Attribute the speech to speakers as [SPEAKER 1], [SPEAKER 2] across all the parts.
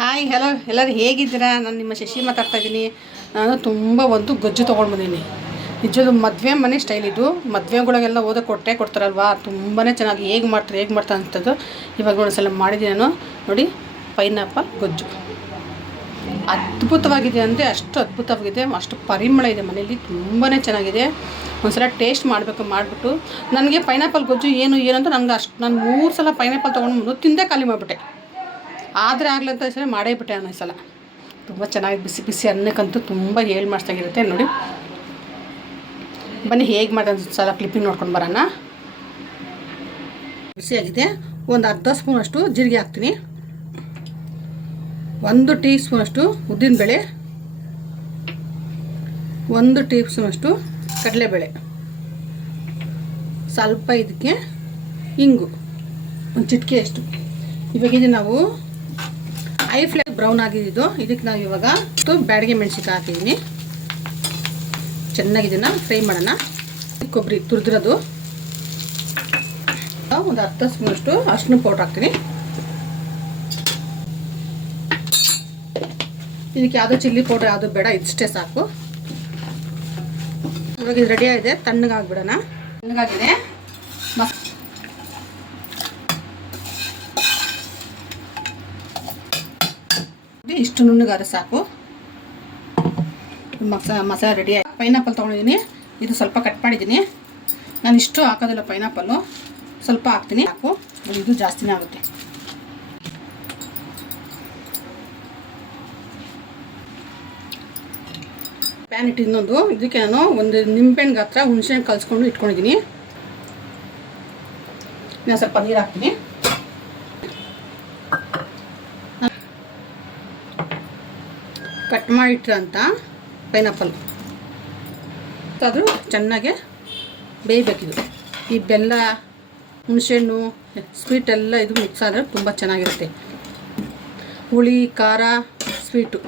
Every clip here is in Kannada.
[SPEAKER 1] ಹಾಯ್ ಹಲೋ ಎಲ್ಲರೂ ಹೇಗಿದ್ದೀರಾ? ನಾನು ನಿಮ್ಮ ಶಶಿ ಮಾತಾಡ್ತಾ ಇದ್ದೀನಿ. ನಾನು ತುಂಬ ಒಂದು ಗಜ್ಜು ತೊಗೊಂಡು ಬಂದೀನಿ ನಿಜವಾಗ್ಲೂ ಮದುವೆ ಮನೆ ಸ್ಟೈಲ್ ಇದು. ಮದುವೆಗಳಿಗೆಲ್ಲ ಓದೋ ಕೊಟ್ಟೆ ಕೊಡ್ತಾರಲ್ವಾ? ತುಂಬಾ ಚೆನ್ನಾಗಿ ಹೇಗೆ ಮಾಡ್ತಾರೆ ಹೇಗೆ ಮಾಡ್ತಾರೆ ಅಂತದ್ದು ಇವಾಗ ಒಂದ್ಸಲ ಮಾಡಿದ್ದೀನಿ ನಾನು. ನೋಡಿ ಪೈನಾಪಲ್ ಗೊಜ್ಜು. ಅದ್ಭುತವಾಗಿದೆ ಅಂದರೆ ಅಷ್ಟು ಅದ್ಭುತವಾಗಿದೆ. ಅಷ್ಟು ಪರಿಮಳ ಇದೆ ಮನೆಯಲ್ಲಿ. ತುಂಬಾ ಚೆನ್ನಾಗಿದೆ. ಒಂದ್ಸಲ ಟೇಸ್ಟ್ ಮಾಡಬೇಕು, ಮಾಡಿಬಿಟ್ಟು. ನನಗೆ ಪೈನಾಪಲ್ ಗೊಜ್ಜು ಏನು ಏನು ಅಂತ ನನಗೆ ಅಷ್ಟು, ನಾನು ಮೂರು ಸಲ ಪೈನಾಪಲ್ ತೊಗೊಂಡು ತಿಂದೇ ಖಾಲಿ ಮಾಡಿಬಿಟ್ಟೆ. ಆದರೆ ಆಗ್ಲಂತ ಸಲ ಮಾಡೇ ಬಿಟ್ಟೆ ಅನ್ನೋ ಸಲ. ತುಂಬ ಚೆನ್ನಾಗಿ ಬಿಸಿ ಬಿಸಿ ಅನ್ನಕ್ಕಂತೂ ತುಂಬ ಹೇಳಿ ಮಾಡಿಸ್ದಾಗಿರುತ್ತೆ ನೋಡಿ. ಬನ್ನಿ, ಹೇಗೆ ಮಾಡಿ ಒಂದು ಸಲ ಕ್ಲಿಪ್ಪಿಂಗ್ ನೋಡ್ಕೊಂಡು ಬರೋಣ. ಬಿಸಿಯಾಗಿದೆ ಒಂದು ಅರ್ಧ ಸ್ಪೂನಷ್ಟು ಜೀರಿಗೆ ಹಾಕ್ತೀನಿ. ಒಂದು ಟೀ ಸ್ಪೂನಷ್ಟು ಉದ್ದಿನಬೇಳೆ ಒಂದು ಟೀ ಸ್ಪೂನಷ್ಟು ಕಡಲೆಬೇಳೆ. ಸ್ವಲ್ಪ ಇದಕ್ಕೆ ಇಂಗು. ಒಂದು ಚಿಟಿಕೆ ಅಷ್ಟು. ಇವಾಗ ಇದು ನಾವು ಐ ಫ್ಲೇಮ್ ಬ್ರೌನ್ ಆಗಿದ್ದು, ಇದಕ್ಕೆ ನಾವು ಇವಾಗ ಬ್ಯಾಡಿಗೆ ಮೆಣಸಿಕಾಯಿ ಹಾಕಿದ್ದೀನಿ ಚೆನ್ನಾಗಿ ಇದನ್ನು ಫ್ರೈ ಮಾಡೋಣ. ಕೊಬ್ಬರಿ ತುರಿದಿರೋದು. ಒಂದು ಹತ್ತು ಸ್ಪೂನಷ್ಟು ಅರ್ಶಿನ ಪೌಡ್ರ್ ಹಾಕ್ತೀನಿ. ಇದಕ್ಕೆ ಯಾವುದೋ ಚಿಲ್ಲಿ ಪೌಡ್ರ್, ಯಾವುದೋ ಬೇಡ ಇಷ್ಟೇ ಸಾಕು. ಇವಾಗ ಇದು ರೆಡಿ ಆಗಿದೆ, ತಣ್ಣಗಾಗ್ಬಿಡೋಣ. ತಣ್ಣಗಾಗಿದೆ. ಮಸ್ ಇಷ್ಟು ನುಣ್ಣಗಾದ್ರೆ ಸಾಕು. ಮಸ, ಮಸಾಲೆ ರೆಡಿ ಪೈನಾಪಲ್ ತೊಗೊಂಡಿದ್ದೀನಿ. ಇದು ಸ್ವಲ್ಪ ಕಟ್ ಮಾಡಿದ್ದೀನಿ. ನಾನು ಇಷ್ಟು ಹಾಕೋದಿಲ್ಲ ಪೈನಾಪಲ್ಲು. ಸ್ವಲ್ಪ ಹಾಕ್ತೀನಿ. ಹಾಕು ಇದು ಜಾಸ್ತಿನೇ ಆಗುತ್ತೆ. ಪ್ಯಾನ್ ಇಟ್ಟು ಇನ್ನೊಂದು. ಇದಕ್ಕೆ ನಾನು ಒಂದು ನಿಂಬೆಹಣ್ಣು ಗಾತ್ರ ಹುಣಸೆಹಣ್ಣು ಕಲಿಸ್ಕೊಂಡು ಇಟ್ಕೊಂಡಿದ್ದೀನಿ. ನಾನು ಸ್ವಲ್ಪ ನೀರು ಹಾಕ್ತೀನಿ. ಕಟ್ ಮಾಡಿಟ್ಟಿರೋಂಥ ಪೈನಾಪಲ್. ಅದು ಚೆನ್ನಾಗೆ ಬೇಯಬೇಕಿದು. ಈ ಬೆಲ್ಲ, ಹುಣಸೆಹಣ್ಣು ಸ್ವೀಟ್ ಎಲ್ಲ ಇದು ಮಿಕ್ಸ್ ಆದರೆ ತುಂಬ ಚೆನ್ನಾಗಿರುತ್ತೆ. ಹುಳಿ, ಖಾರ ಸ್ವೀಟು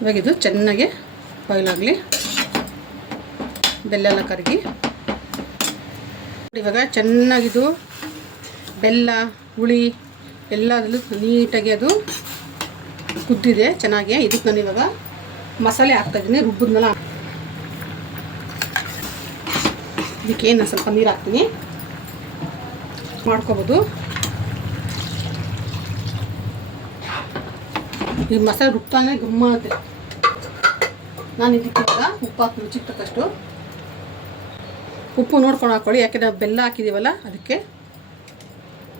[SPEAKER 1] ಇವಾಗ ಇದು ಚೆನ್ನಾಗೆ ಬಾಯ್ಲಾಗಲಿ ಬೆಲ್ಲ ಎಲ್ಲ ಕರಗಿ. ಇವಾಗ ಚೆನ್ನಾಗಿದು ಬೆಲ್ಲ, ಹುಳಿ ಎಲ್ಲದರಲ್ಲೂ ನೀಟಾಗಿ ಅದು ಕುದ್ದಿದೆ, ಚೆನ್ನಾಗಿ. ಇದಕ್ಕೆ ನಾನು ಇವಾಗ ಮಸಾಲೆ ಹಾಕ್ತಾಯಿದ್ದೀನಿ ರುಬ್ಬಿದ್ಮೇಲೆ ನಾನು ಸ್ವಲ್ಪ ನೀರು ಹಾಕ್ತೀನಿ. ಮಾಡ್ಕೋಬೋದು. ಈ ಮಸಾಲೆ ರುಬ್ತಾನೆ ಗುಮ್ಮ ಆಗುತ್ತೆ ನಾನು ಇದಕ್ಕೆ ಉಪ್ಪಾ ಉಪ್ಪು ಹಾಕಿ ರುಚಿಗೆ ತಕ್ಕಷ್ಟು ಉಪ್ಪು ನೋಡ್ಕೊಂಡು ಹಾಕ್ಕೊಳ್ಳಿ ನಾವು ಬೆಲ್ಲ ಹಾಕಿದ್ದೀವಲ್ಲ ಅದಕ್ಕೆ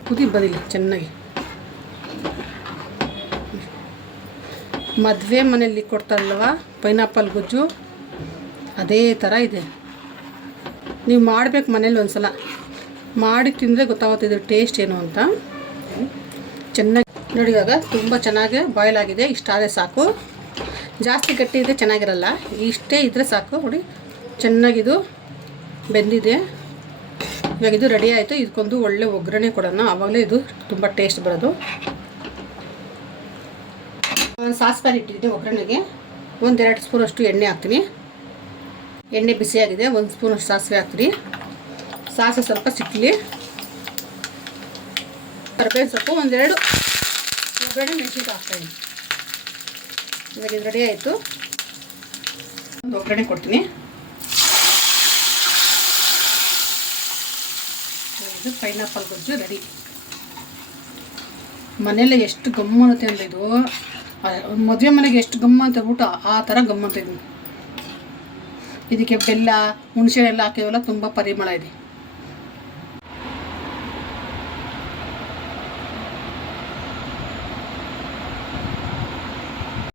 [SPEAKER 1] ಕುದಿ ಬದಿಲ್ಲ, ಚೆನ್ನಾಗಿ. ಮದುವೆ ಮನೆಯಲ್ಲಿ ಕೊಡ್ತಾರಲ್ವ? ಪೈನಾಪಲ್ ಗೊಜ್ಜು? ಅದೇ ಥರ ಇದೆ. ನೀವು ಮಾಡಬೇಕು ಮನೇಲಿ ಒಂದು ಸಲ ಮಾಡಿ ತಿಂದರೆ ಗೊತ್ತಾಗುತ್ತೆ ಇದ್ರ ಟೇಸ್ಟ್ ಏನು ಅಂತ. ಚೆನ್ನಾಗಿ ನೋಡಿ ಇವಾಗ ತುಂಬ ಚೆನ್ನಾಗಿ ಬಾಯ್ಲ್ ಆಗಿದೆ. ಇಷ್ಟಾದರೆ ಸಾಕು. ಜಾಸ್ತಿ ಗಟ್ಟಿ ಇದ್ದರೆ ಚೆನ್ನಾಗಿರಲ್ಲ. ಇಷ್ಟೇ ಇದ್ದರೆ ಸಾಕು. ನೋಡಿ, ಚೆನ್ನಾಗಿದು ಬೆಂದಿದೆ. ಇವಾಗ ಇದು ರೆಡಿ ಆಯಿತು. ಇದಕ್ಕೊಂದು ಒಳ್ಳೆ ಒಗ್ಗರಣೆ ಕೊಡೋಣ. ಆವಾಗಲೇ ಇದು ತುಂಬ ಟೇಸ್ಟ್ ಬರೋದು. ಸಾಸ್ ಪ್ಯಾನ್ ಇಟ್ಟಿದ್ದೆ ಒಗ್ಗರಣೆಗೆ. ಒಂದೆರಡು ಸ್ಪೂನಷ್ಟು ಎಣ್ಣೆ ಹಾಕ್ತೀನಿ. ಎಣ್ಣೆ ಬಿಸಿಯಾಗಿದೆ, ಒಂದು ಸ್ಪೂನಷ್ಟು ಸಾಸಿವೆ ಹಾಕ್ತೀನಿ. ಸಾಸಿವೆ ಸ್ವಲ್ಪ ಸಿಕ್ಕಲಿ ಕರ್ಬೇವಿನ ಸೊಪ್ಪು ಒಂದೆರಡು ಒಗ್ಗರಣೆ ಮೆಣಸಿನ್ಕಾಯಿ ಹಾಕ್ತಾಯಿದ್ದೀನಿ ಇವಾಗ ಇದು ರೆಡಿ ಆಯಿತು. ಒಂದು ಒಗ್ಗರಣೆ ಕೊಡ್ತೀನಿ. ಇದು ಪೈನಾಪಲ್ ಗೊಜ್ಜು ರೆಡಿ ಮನೆಯಲ್ಲೇ ಎಷ್ಟು ಗಮ್ಮು ಅನ್ನುತ್ತೆ ಅಂದರೆ ಇದು ಮದುವೆ ಮನೆಗೆ ಎಷ್ಟು ಗಮ್ಮ ಅಂತ ಊಟ ಆ ಥರ ಗಮ್ಮ ಅಂತ ಇದು. ಇದಕ್ಕೆ ಬೆಲ್ಲ, ಹುಣಸೆ ಎಲ್ಲ ಹಾಕಿವಲ್ಲ ತುಂಬ ಪರಿಮಳ ಇದೆ.